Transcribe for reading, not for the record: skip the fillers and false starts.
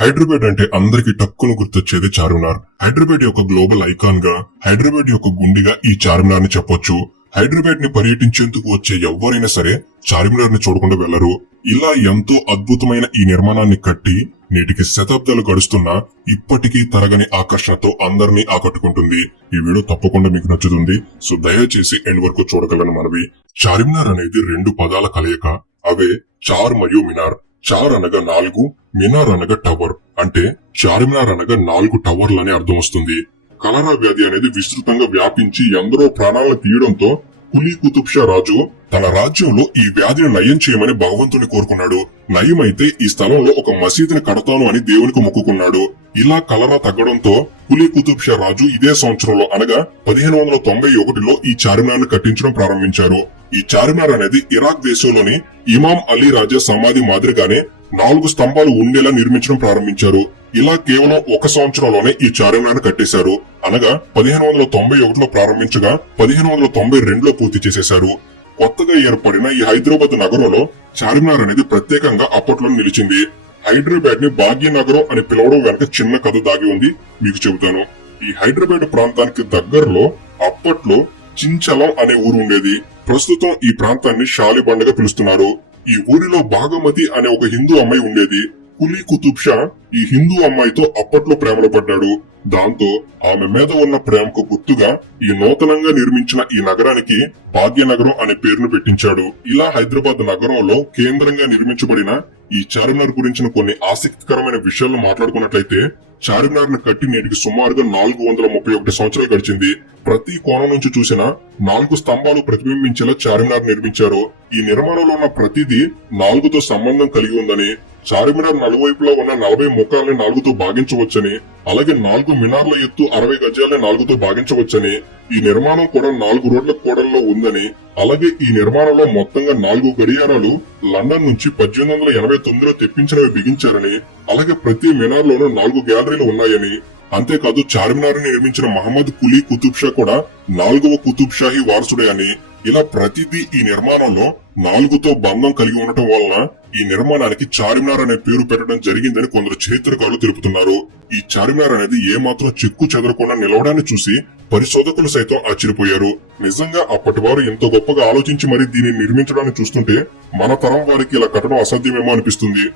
హైదరాబాద్ అంటే అందరికి టక్కును గుర్తొచ్చేది చార్మినార్. హైదరాబాద్ యొక్క గ్లోబల్ ఐకాన్ గా, హైదరాబాద్ యొక్క గుండెగా ఈ చార్మినార్ ని చెప్పొచ్చు. హైదరాబాద్ ని పర్యటించేందుకు వచ్చే ఎవ్వరైనా సరే చార్మినార్ ని చూడకుండా వెళ్లరు. ఇలా ఎంతో అద్భుతమైన ఈ నిర్మాణాన్ని కట్టి నేటికి శతాబ్దాలు గడుస్తున్నా ఇప్పటికీ తరగని ఆకర్షణతో అందరినీ ఆకట్టుకుంటుంది. ఈ వీడియో తప్పకుండా మీకు నచ్చుతుంది. సో దయచేసి ఎండ్ వరకు చూడగలను మనవి. చార్మినార్ అనేది రెండు పదాల కలయిక. అవే చార్ మరియు మినార్. చార్ అనగా 4, మినార్ అనగా టవర్. అంటే చార్మినార్ అనగా 4 టవర్లని అర్థం వస్తుంది. కలరా వ్యాధి అనేది విస్తృతంగా వ్యాపించి ఎందరో ప్రాణాలను తీయడంతో కులీ కుతుబ్ షా రాజు తన రాజ్యంలో ఈ వ్యాధిని నయం చేయమని భగవంతుని కోరుకున్నాడు. నయమైతే ఈ స్థలంలో ఒక మసీదుని కడతాను అని దేవునికి మొక్కుకున్నాడు. ఇలా కలరా తగ్గడంతో కులీ కుతుబ్ షా రాజు ఇదే సంవత్సరంలో అనగా 1591లో ఈ చార్మినార్ ను కట్టించడం ప్రారంభించారు. ఈ చార్మినార్ అనేది ఇరాక్ దేశంలోని ఇమాం అలీ రాజా సమాధి మాదిరిగానే 4 స్తంభాలు ఉండేలా నిర్మించడం ప్రారంభించారు. ఇలా కేవలం ఒక సంవత్సరంలోనే ఈ చార్మినార్ కట్టేశారు. అనగా 1591లో ప్రారంభించగా 1592లో పూర్తి చేసేశారు. కొత్తగా ఏర్పడిన ఈ హైదరాబాద్ నగరంలో చార్మినార్ అనేది ప్రత్యేకంగా అప్పట్లో నిలిచింది. హైదరాబాద్ ని భాగ్యనగరం అని పిలవడం వెనక చిన్న కథ దాగి ఉంది, మీకు చెబుతాను. ఈ హైదరాబాద్ ప్రాంతానికి దగ్గరలో అప్పట్లో చించలం అనే ఊరు ఉండేది. ప్రస్తుతం ఈ ప్రాంతాన్ని షాలిబండగా పిలుస్తున్నారు. ఈ ఊరిలో భాగమతి అనే ఒక హిందూ అమ్మాయి ఉండేది. కులీ కుతుబ్ షా ఈ హిందూ అమ్మాయితో అప్పట్లో ప్రేమలో పడ్డాడు. దాంతో ఆమె మీద ఉన్న ప్రేమకు గుర్తుగా ఈ నూతనంగా నిర్మించిన ఈ నగరానికి భాగ్యనగరం అనే పేరును పెట్టించాడు. ఇలా హైదరాబాద్ నగరంలో కేంద్రంగా నిర్మించబడిన ఈ చార్మినార్ గురించిన కొన్ని ఆసక్తికరమైన విషయాలను మాట్లాడుకున్నట్లయితే, చార్మినార్ ను కట్టి నేటికి సుమారుగా 431 సంవత్సరాలు గడిచింది. ప్రతి కోణం నుంచి చూసినా 4 స్తంభాలు ప్రతిబింబించేలా చార్మినార్ నిర్మించారు. ఈ నిర్మాణంలో ఉన్న ప్రతిదీ 4తో సంబంధం కలిగి ఉందని, చార్మినార్ నలువైపులా ఉన్న 40 ముఖాలని 4తో భాగించవచ్చని, అలాగే 4 మినార్ల ఎత్తు 60 గజాలని 4తో భాగించవచ్చని, ఈ నిర్మాణం కూడా 4 రోడ్ల కూడల్లో ఉందని, అలాగే ఈ నిర్మాణంలో మొత్తంగా 4 గడియారాలు లండన్ నుంచి 1889లో తెప్పించినవి బిగించారని, అలాగే ప్రతి మినార్ లోనూ 4 గ్యాలరీలు ఉన్నాయని, అంతేకాదు చార్మినార్ ని నిర్మించిన మహమ్మద్ కులీ కుతుబ్ షా కూడా 4వ కుతుబ్ షాహీ వారసుడే అని, ఇలా ప్రతిదీ ఈ నిర్మాణంలో 4తో బంధం కలిగి ఉండటం వలన ఈ నిర్మాణానికి చార్మినార్ అనే పేరు పెట్టడం జరిగిందని కొందరు చరిత్రకారులు తెలుపుతున్నారు. ఈ చార్మినార్ అనేది ఏమాత్రం చెక్కు చెదరకుండా నిలవడాన్ని చూసి పరిశోధకులు సైతం ఆశ్చర్యపోయారు. నిజంగా అప్పటి వారు ఎంతో గొప్పగా ఆలోచించి మరీ దీనిని నిర్మించడాన్ని చూస్తుంటే మన తరం వారికి ఇలా కట్టడం అసాధ్యమేమో అనిపిస్తుంది.